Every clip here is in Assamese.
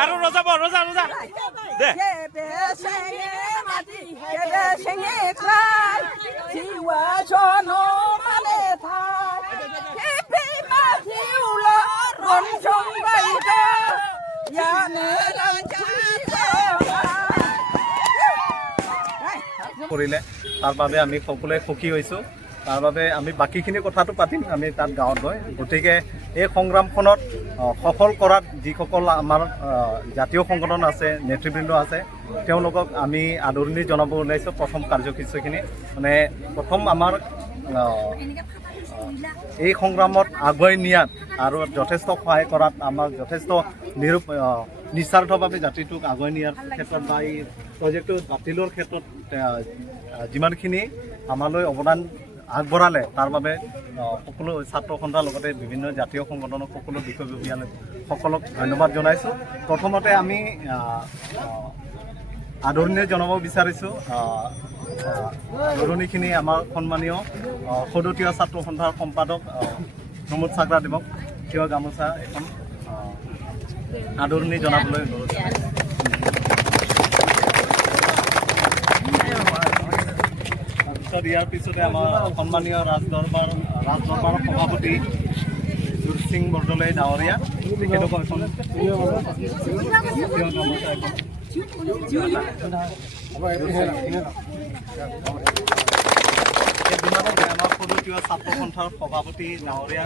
আৰু ৰজাব ৰজা ৰজা দে কৰিলে তাৰ বাবে আমি সকলোৱে সুখী হৈছোঁ তাৰ বাবে আমি বাকীখিনি কথাটো পাতিম আমি তাত গাঁৱত গৈ গতিকে এই সংগ্ৰামখনত সফল কৰাত যিসকল আমাৰ জাতীয় সংগঠন আছে নেতৃবৃন্দ আছে তেওঁলোকক আমি আদৰণি জনাব ওলাইছোঁ প্ৰথম কাৰ্যসূচীখিনি মানে প্ৰথম আমাৰ এই সংগ্ৰামত আগুৱাই নিয়াত আৰু যথেষ্ট সহায় কৰাত আমাক যথেষ্ট নিস্বাৰ্থভাৱে জাতিটোক আগুৱাই নিয়াৰ ক্ষেত্ৰত বা এই প্ৰজেক্টটো বাতিলৰ ক্ষেত্ৰত যিমানখিনি আমালৈ অৱদান আগবঢ়ালে তাৰ বাবে সকলো ছাত্ৰ সন্থাৰ লগতে বিভিন্ন জাতীয় সংগঠনক সকলো বিষয়ববীয়াসকলক ধন্যবাদ জনাইছোঁ প্ৰথমতে আমি আদৰণি জনাব বিচাৰিছোঁ আদৰণিখিনি আমাৰ সন্মানীয় সদতীয় ছাত্ৰ সন্থাৰ সম্পাদক প্ৰমোদ চাকৰাদেৱক থিয় গামোচা এখন আদৰণি জনাবলৈ অনুৰোধ জনাইছোঁ ইয়াৰ পিছতে আমাৰ সন্মানীয় ৰাজদৰবাৰৰ সভাপতি জোৰ সিং বৰদলৈ ডাঙৰীয়া তেখেতকো এখন আমাৰ সদতীয় ছাত্ৰ সন্থাৰ সভাপতি ডাঙৰীয়া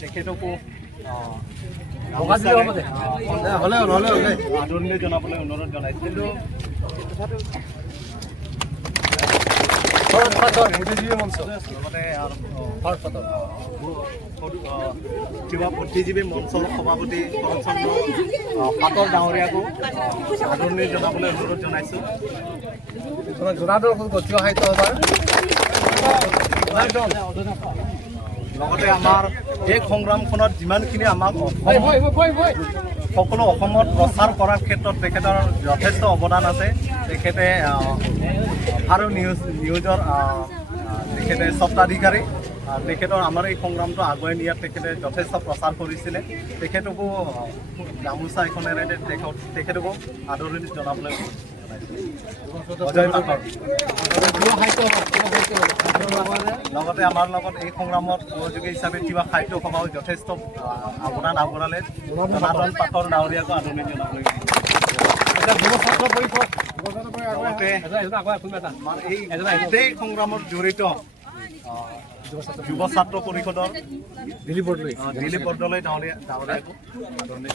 তেখেতকো আদৰণি জনাবলৈ অনুৰোধ জনাইছিলোঁ বুদ্ধিজীৱী মঞ্চৰ সভাপতি কৰমচন্দ্ৰ পাটৰ ডাঙৰীয়াকো আদৰণি জনাবলৈ অনুৰোধ জনাইছোঁ লগতে আমাৰ এই সংগ্ৰামখনত যিমানখিনি আমাক সকলো অসমত প্ৰচাৰ কৰাৰ ক্ষেত্ৰত তেখেতৰ যথেষ্ট অৱদান আছে তেখেতে আৰু নিউজৰ তেখেতে স্বত্বাধিকাৰী তেখেতৰ আমাৰ এই সংগ্ৰামটো আগুৱাই নিয়াত তেখেতে যথেষ্ট প্ৰচাৰ কৰিছিলে তেখেতকো গামোচা এখনেৰে তেখেতকো আদৰণি জনাবলৈ লগতে আমাৰ লগত এই সংগ্ৰামত সহযোগী হিচাপে কিবা সাহিত্য সভাও যথেষ্ট অৱদান আগবঢ়ালে জনাৰ্দন পাটৰ ডাঙৰীয়াকো আদৰণি জনাবলৈ এই সংগ্ৰামত জড়িত যুৱ ছাত্ৰ পৰিষদৰ দিলীপ বৰদলৈ ডাঙৰীয়াকো আদৰণি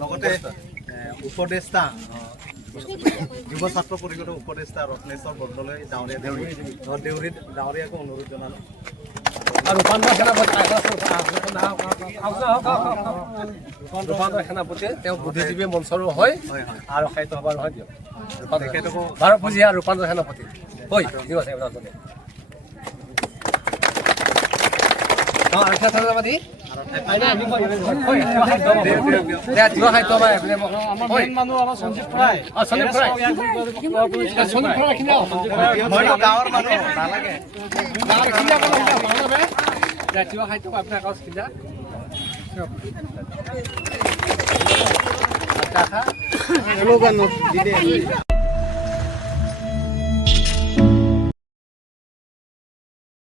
লগতে উপদেষ্টা যুৱ ছাত্ৰ পৰিষদৰ উপদেষ্টা ৰত্নেশ্বৰ বৰদলৈ ডাঙৰীয়া দেউৰী ডাঙৰীয়াকো অনুৰোধ জনালোঁ ৰূপান্তৰ সেনাপতি তেওঁ বুদ্ধিজীৱী মঞ্চৰো হয় আৰু সাহিত্য সভাৰ হয় দিয়ক তেখেতকো 12 পূজীয়া ৰূপান্তৰ সেনাপতি হয় ঠিক আছে